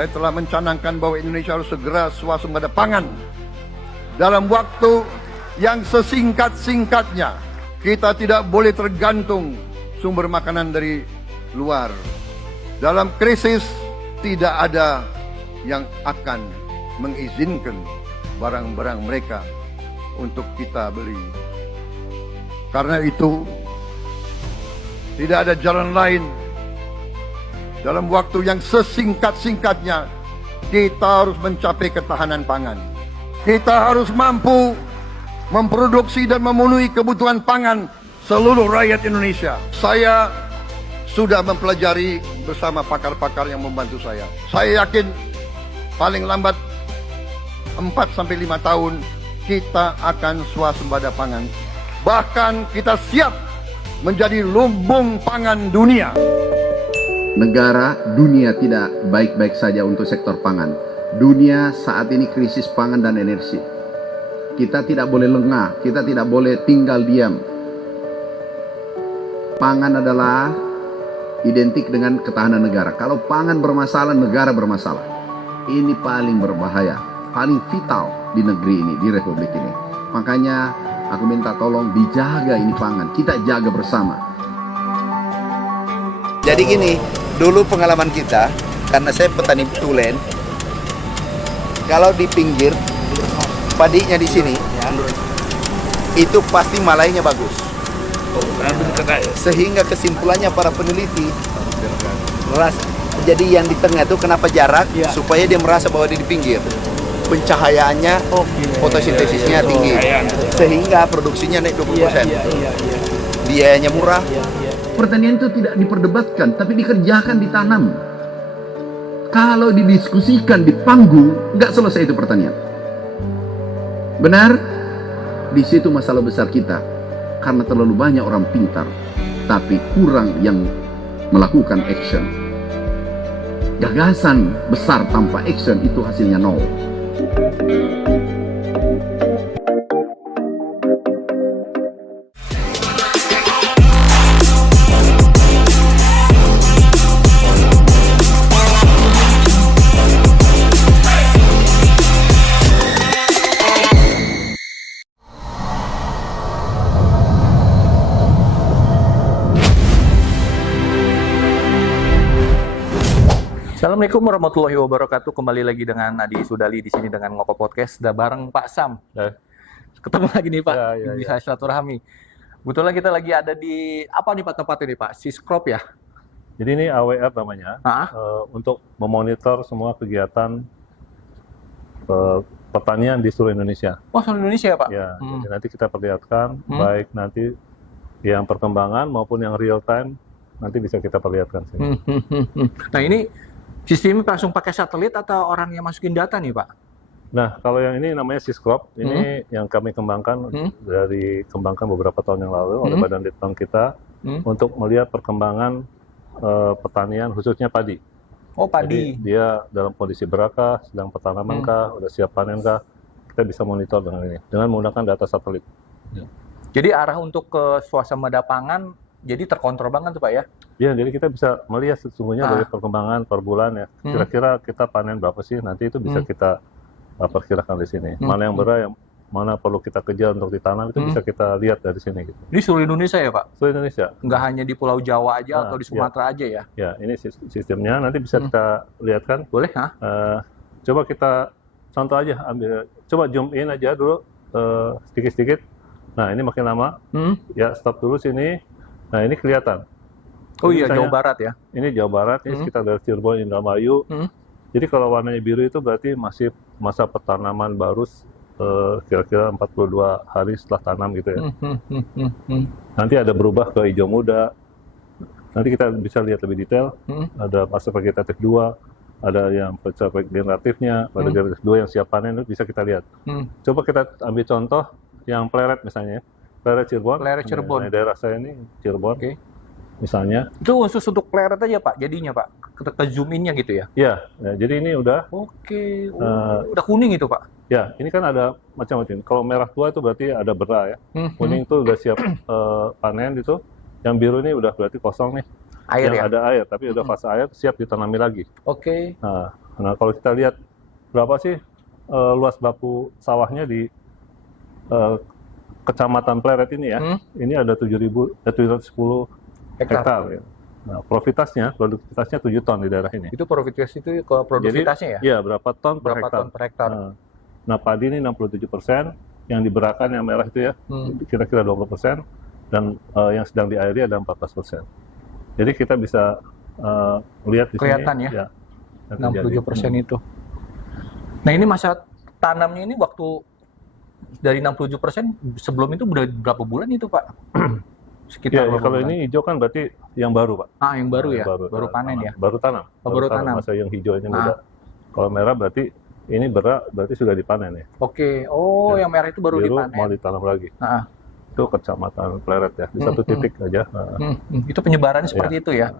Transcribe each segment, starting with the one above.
saya telah mencanangkan bahwa Indonesia harus segera swasembada pangan. Dalam waktu yang sesingkat-singkatnya, kita tidak boleh tergantung sumber makanan dari luar. Dalam krisis, tidak ada yang akan mengizinkan barang-barang mereka untuk kita beli. Karena itu, tidak ada jalan lain. Dalam waktu yang sesingkat-singkatnya, kita harus mencapai ketahanan pangan. Kita harus mampu memproduksi dan memenuhi kebutuhan pangan seluruh rakyat Indonesia. Saya sudah mempelajari bersama pakar-pakar yang membantu saya. Saya yakin paling lambat 4-5 tahun kita akan swasembada pangan. Bahkan kita siap menjadi lumbung pangan dunia. Negara dunia tidak baik-baik saja untuk sektor pangan. Dunia saat ini krisis pangan dan energi. Kita tidak boleh lengah, kita tidak boleh tinggal diam. Pangan adalah identik dengan ketahanan negara. Kalau pangan bermasalah, negara bermasalah. Ini paling berbahaya, paling vital di negeri ini, di republik ini. Makanya aku minta tolong dijaga ini pangan, kita jaga bersama. Jadi gini, dulu pengalaman kita, karena saya petani tulen, kalau di pinggir, padinya di sini, itu pasti malainya bagus. Sehingga kesimpulannya para peneliti, jadi yang di tengah itu kenapa jarak? Supaya dia merasa bahwa dia di pinggir. Pencahayaannya, fotosintesisnya tinggi, sehingga produksinya naik 20%. Biayanya murah. Pertanian itu tidak diperdebatkan, tapi dikerjakan, ditanam. Kalau didiskusikan di panggung, nggak selesai itu pertanian. Benar? Di situ masalah besar kita. Karena terlalu banyak orang pintar, tapi kurang yang melakukan action. Gagasan besar tanpa action itu hasilnya nol. Assalamualaikum warahmatullahi wabarakatuh. Kembali lagi dengan Nadi Sudali di sini dengan Ngoko Podcast. Udah bareng Pak Sam. Ketemu lagi nih Pak. Bisa silaturahmi. Kebetulan kita lagi ada di apa nih Pak tempatnya nih Pak? Siskrop ya. Jadi ini AWR namanya, untuk memonitor semua kegiatan pertanian di seluruh Indonesia. Oh, seluruh Indonesia ya Pak? Ya, jadi nanti kita perlihatkan baik nanti yang perkembangan maupun yang real time nanti bisa kita perlihatkan sini. Nah ini sistemnya langsung pakai satelit atau orang yang masukin data nih Pak? Nah kalau yang ini namanya Siskrop, ini yang kami kembangkan kembangkan beberapa tahun yang lalu oleh Badan Litbang kita untuk melihat perkembangan pertanian khususnya padi. Oh padi. Jadi dia dalam kondisi berakah, sedang pertanaman kah, udah siap panen kah, kita bisa monitor dengan ini dengan menggunakan data satelit. Ya. Jadi arah untuk ke swasembada pangan jadi terkontrol banget tuh Pak ya? Ya, jadi kita bisa melihat sesungguhnya dari perkembangan per bulan ya. Kira-kira kita panen berapa sih? Nanti itu bisa kita perkirakan di sini. Mana yang berat, yang mana perlu kita kejar untuk ditanam itu bisa kita lihat dari sini. Gitu. Ini seluruh Indonesia ya Pak? Seluruh Indonesia. Nggak hanya di Pulau Jawa aja atau di Sumatera aja ya? Ya, ini sistemnya. Nanti bisa kita lihatkan. Boleh, coba kita contoh aja, coba zoom in aja dulu sedikit-sedikit. Nah, ini makin lama. Ya, stop dulu sini. Nah, ini kelihatan. Oh iya, Jawa Barat ya? Ini Jawa Barat, ini sekitar dari Cirebon, Indramayu. Jadi kalau warnanya biru itu berarti masih masa pertanaman baru, kira-kira 42 hari setelah tanam gitu ya. Nanti ada berubah ke hijau muda. Nanti kita bisa lihat lebih detail. Ada fase vegetatif 2, ada yang fase generatifnya, ada generatif 2 yang siap panen, itu bisa kita lihat. Coba kita ambil contoh yang pleret misalnya. Pleret Cirebon. Pleret Cirebon. Nah, daerah saya ini Cirebon. Misalnya. Itu khusus untuk pleret aja Pak, jadinya Pak? Ke zoom in-nya gitu ya? Iya, jadi ini udah. Udah kuning itu Pak? Ya, ini kan ada macam-macam. Kalau merah tua itu berarti ada beras ya. Kuning itu udah siap panen itu. Yang biru ini udah berarti kosong nih. Air yang ya? ada air, tapi udah fase air siap ditanami lagi. Oke. Nah, Nah, kalau kita lihat berapa sih luas baku sawahnya di Kecamatan Pleret ini ya, ini ada 710 hektar. Ya. Nah, produktivitasnya 7 ton di daerah ini. Itu produktivitas itu ke produktivitasnya ya? Iya, berapa ton per Berapa hektar. ton per hektar? Nah, padi ini 67%, yang diberakan yang merah itu ya, kira-kira 20%, dan yang sedang diairi ada 14%. Jadi kita bisa lihat di Kelihatan sini. ya, yang terjadi. 67% itu. Nah, ini masa tanamnya ini waktu dari 67%, sebelum itu berapa bulan itu, Pak? Sekitar Ya, berapa kalau bulan? ini hijau kan berarti yang baru, Pak. Yang baru ya? Baru tanam. panen ya? Baru tanam. Baru tanam. Masa yang hijau ini muda. Kalau merah berarti ini berarti sudah dipanen ya. Oke. Ya. Yang merah itu baru Biru dipanen. mau ditanam lagi. Nah. Itu Kecamatan Pleret ya, di satu titik aja. Itu penyebarannya seperti itu ya?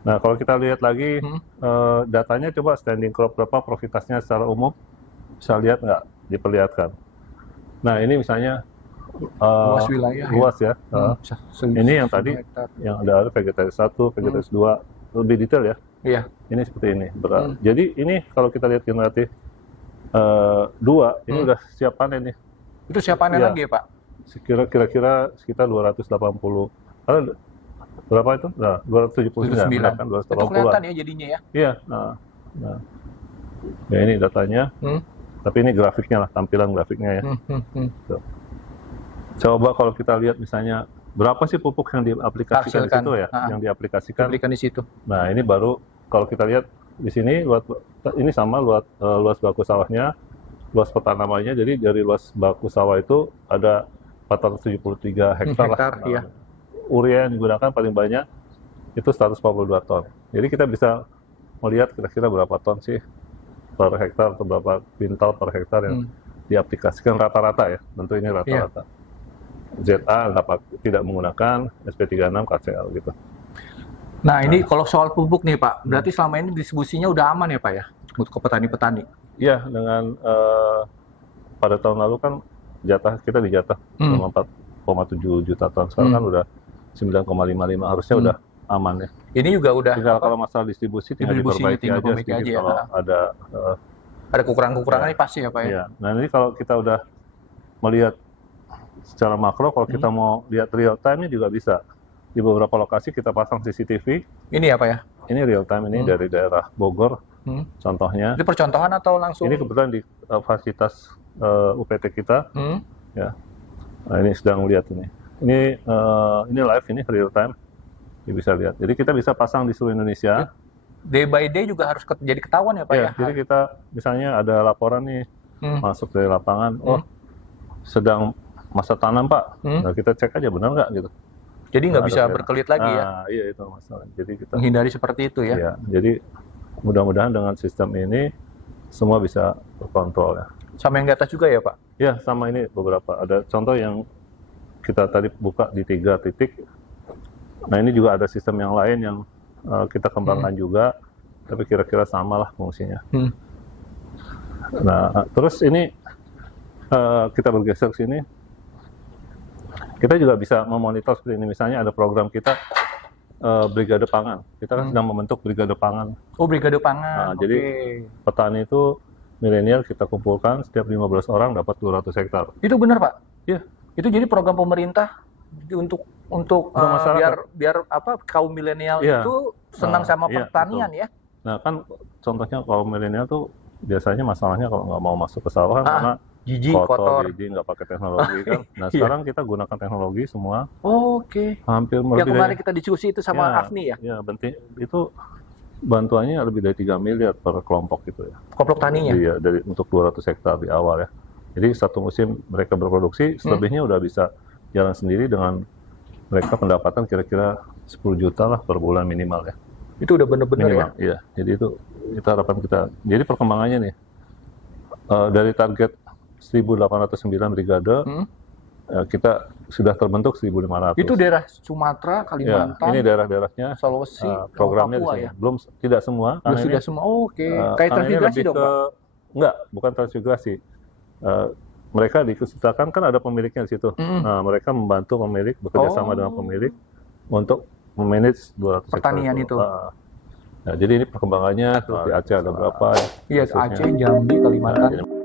Nah, kalau kita lihat lagi datanya, coba standing crop berapa profitasinya secara umum, bisa lihat nggak? Diperlihatkan. Nah, ini misalnya Luas wilayah luas ya. Ini yang tadi hektar. yang ada vegetaris 1, vegetaris 2, lebih detail ya. Iya. Ini seperti ini. Jadi ini kalau kita lihat generatif 2, ini udah siap panen nih. Itu siap panen Iya. lagi ya, Pak? Kira-kira sekitar 280. Berapa itu? Nah, 279 kan, Itu 280. kelihatan ya jadinya ya? Iya. Nah. Ya, ini datanya. Tapi ini grafiknya lah, tampilan grafiknya ya. Tuh. Coba kalau kita lihat misalnya berapa sih pupuk yang diaplikasikan di situ ya, yang diaplikasikan. Di situ. Nah, ini baru kalau kita lihat di sini ini sama luas baku sawahnya, luas petanamannya. Jadi dari luas baku sawah itu ada 473 hektar lah. Iya. Urea yang digunakan paling banyak itu 142 ton. Jadi kita bisa melihat kira-kira berapa ton sih per hektar atau berapa kuintal per hektar yang diaplikasikan rata-rata ya. Tentu ini rata-rata. ZA tidak menggunakan, SP36, KCL gitu. Nah, ini kalau soal pupuk nih, Pak, berarti selama ini distribusinya udah aman ya, Pak ya, untuk ke petani-petani? Iya, dengan pada tahun lalu kan kita dijatah sama 4,7 juta ton. Sekarang kan udah 9,55, harusnya udah aman ya. Ini juga udah. Tinggal kalau masalah distribusi tinggal diperbaiki aja sedikit ya. kalau ada kekurangan-kekurangannya pasti ya, Pak ya. Iya. Nah, ini kalau kita udah melihat secara makro, kalau kita mau lihat real time-nya juga bisa. Di beberapa lokasi kita pasang CCTV. Ini apa ya? Ini real time, ini dari daerah Bogor, contohnya. Itu percontohan atau langsung? Ini kebetulan di fasilitas UPT kita. Ya. Nah, ini sedang lihat ini. Ini live, ini real time. Ini bisa lihat. Jadi kita bisa pasang di seluruh Indonesia. Day by day juga harus jadi ketahuan ya, Pak ya? Jadi kita misalnya ada laporan nih masuk dari lapangan, sedang masa tanam, Pak. Nah, kita cek aja benar nggak gitu. Jadi nggak bisa berkelit lagi ya? Iya, itu masalah. Jadi kita menghindari seperti itu ya? Iya, jadi mudah-mudahan dengan sistem ini semua bisa terkontrol ya. Sama yang di atas juga ya, Pak? Ya, sama ini beberapa. Ada contoh yang kita tadi buka di 3 titik. Nah, ini juga ada sistem yang lain yang kita kembangkan juga, tapi kira-kira sama lah fungsinya. Nah, terus ini kita bergeser ke sini. Kita juga bisa memonitor seperti ini. Misalnya ada program kita Brigade Pangan. Kita kan sedang membentuk Brigade Pangan. Oh, Brigade Pangan. Nah, jadi petani itu milenial kita kumpulkan, setiap 15 orang dapat 200 hektar. Itu benar, Pak? Iya. Itu jadi program pemerintah untuk biar apa kaum milenial itu senang sama pertanian ya. Nah, kan contohnya kaum milenial tuh biasanya masalahnya kalau nggak mau masuk ke sawah karena jijik, kotor, jijik, nggak pakai teknologi kan. Nah, sekarang kita gunakan teknologi semua. Oke. Hampir yang kemarin kita diskusi itu sama Afni ya? Ya, itu bantuannya lebih dari 3 miliar per kelompok gitu ya. Kelompok taninya? Iya, untuk 200 hektar di awal ya. Jadi satu musim mereka berproduksi, selebihnya udah bisa jalan sendiri dengan mereka pendapatan kira-kira 10 juta lah per bulan minimal ya. Itu udah bener-bener ya? Iya, jadi itu harapan kita. Jadi perkembangannya nih, dari target 1.809 brigade, kita sudah terbentuk 1.500. Itu daerah Sumatera, Kalimantan, ya, ini daerah-daerahnya, Sulawesi, programnya Papua di sini. ya? Belum, tidak semua. Belum sudah semua, oke. Kayak transmigrasi dong, Pak? Enggak, bukan transmigrasi. Mereka diikutsertakan, kan ada pemiliknya di situ. Nah, mereka membantu pemilik, bekerja sama dengan pemilik untuk memanage 200 pertanian itu. Nah, jadi ini perkembangannya terus di Aceh ada berapa? Iya, Aceh, Jambi, Kalimantan. Nah,